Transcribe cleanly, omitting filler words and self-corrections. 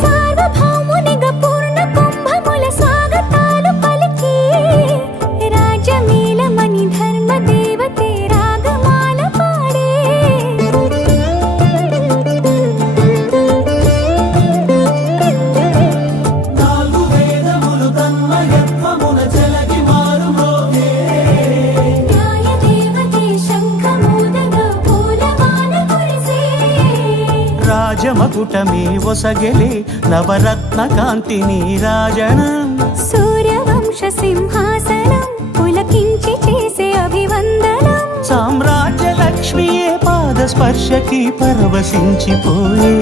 సార్వభౌమునిగా పూర్ణ కుంభముల స్వాగతాలు పలికి రాజమేళమని ధర్మ దేవతే రాగమాల పాడే నాలుగు వేదములు తన్మయత్వమున చెలగి మారు మ్రోగే న్యాయ దేవతే శంఖమూదగా పూలమాల కురిసే రాజమకుటమే ఒసగెలే నవరత్న కాంతి నీరాజనం సూర్యవంశ సింహాసనం పులకించి చేసే అభివందనం సామ్రాజ్య లక్ష్మియే పాద స్పర్శకి పరవశించిపోయే